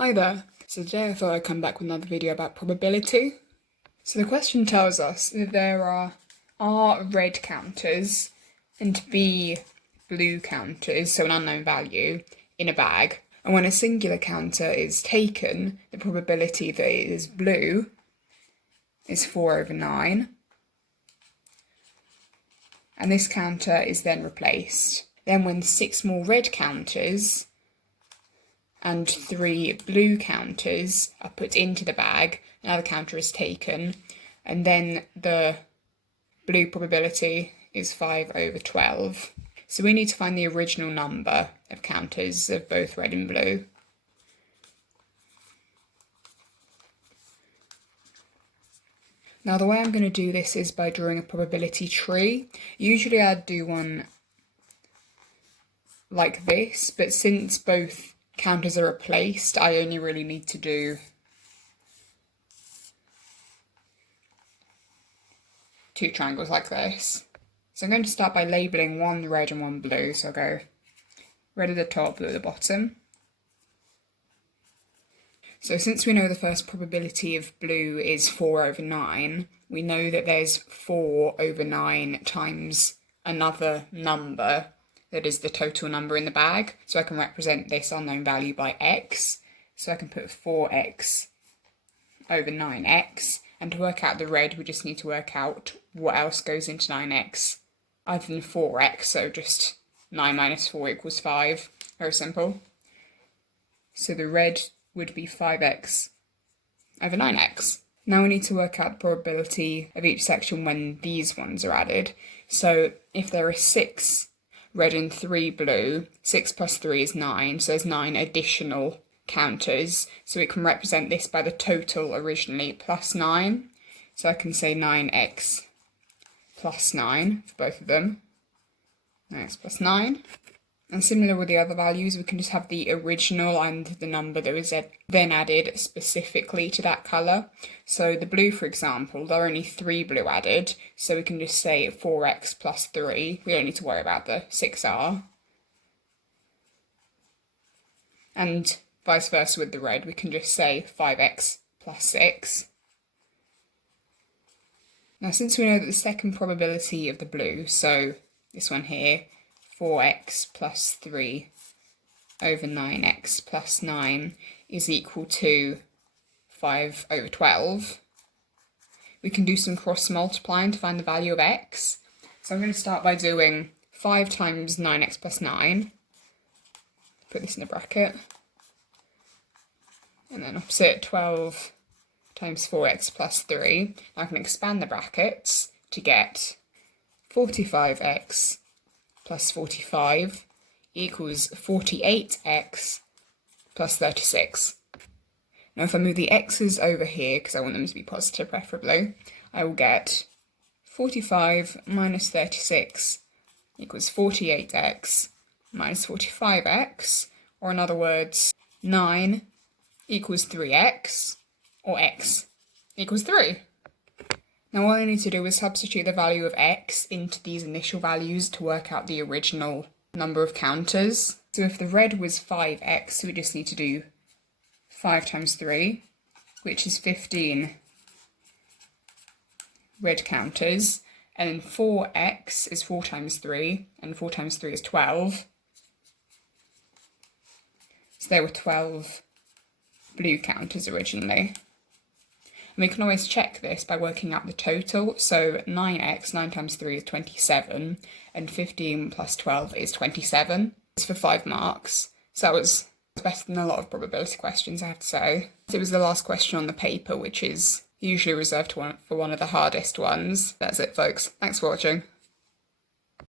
Hi there. So today I thought I'd come back with another video about probability. So the question tells us that there are R red counters and B blue counters, so an unknown value, in a bag. And when a singular counter is taken, the probability that it is blue is 4/9. And this counter is then replaced. Then when 6 more red counters and 3 blue counters are put into the bag, another counter is taken, and then the blue probability is 5/12. So we need to find the original number of counters of both red and blue. Now the way I'm going to do this is by drawing a probability tree. Usually I'd do one like this, but since both counters are replaced, I only really need to do two triangles like this. So I'm going to start by labelling one red and one blue. So I'll go red at the top, blue at the bottom. So since we know the first probability of blue is 4/9, we know that there's 4/9 times another number that is the total number in the bag. So I can represent this unknown value by x. So I can put 4x/9x. And to work out the red, we just need to work out what else goes into 9x other than 4x. So just 9 minus 4 equals 5. Very simple. So the red would be 5x/9x. Now we need to work out the probability of each section when these ones are added. So if there are 6 red and 3 blue, 6 plus 3 is 9, so there's 9 additional counters. So we can represent this by the total originally plus 9. So I can say 9x plus 9 for both of them. 9x plus 9. And similar with the other values, we can just have the original and the number that was then added specifically to that colour. So the blue, for example, there are only 3 blue added, so we can just say 4x plus 3. We don't need to worry about the 6r. And vice versa with the red, we can just say 5x plus 6. Now since we know that the second probability of the blue, so this one here, 4x plus 3/9x plus 9 is equal to 5/12. We can do some cross multiplying to find the value of x. So I'm going to start by doing 5 times 9x plus 9. Put this in a bracket. And then opposite 12 times 4x plus 3. Now I can expand the brackets to get 45x plus 45 equals 48x plus 36. Now if I move the x's over here, because I want them to be positive preferably, I will get 45 minus 36 equals 48x minus 45x, or in other words, 9 equals 3x, or x equals 3. Now all I need to do is substitute the value of x into these initial values to work out the original number of counters. So if the red was 5x, we just need to do 5 times 3, which is 15 red counters. And then 4x is 4 times 3, and 4 times 3 is 12. So there were 12 blue counters originally. And we can always check this by working out the total. So 9x, 9 times 3 is 27, and 15 plus 12 is 27. It's for 5 marks. So that was better than a lot of probability questions, I have to say. So it was the last question on the paper, which is usually reserved for one of the hardest ones. That's it, folks. Thanks for watching.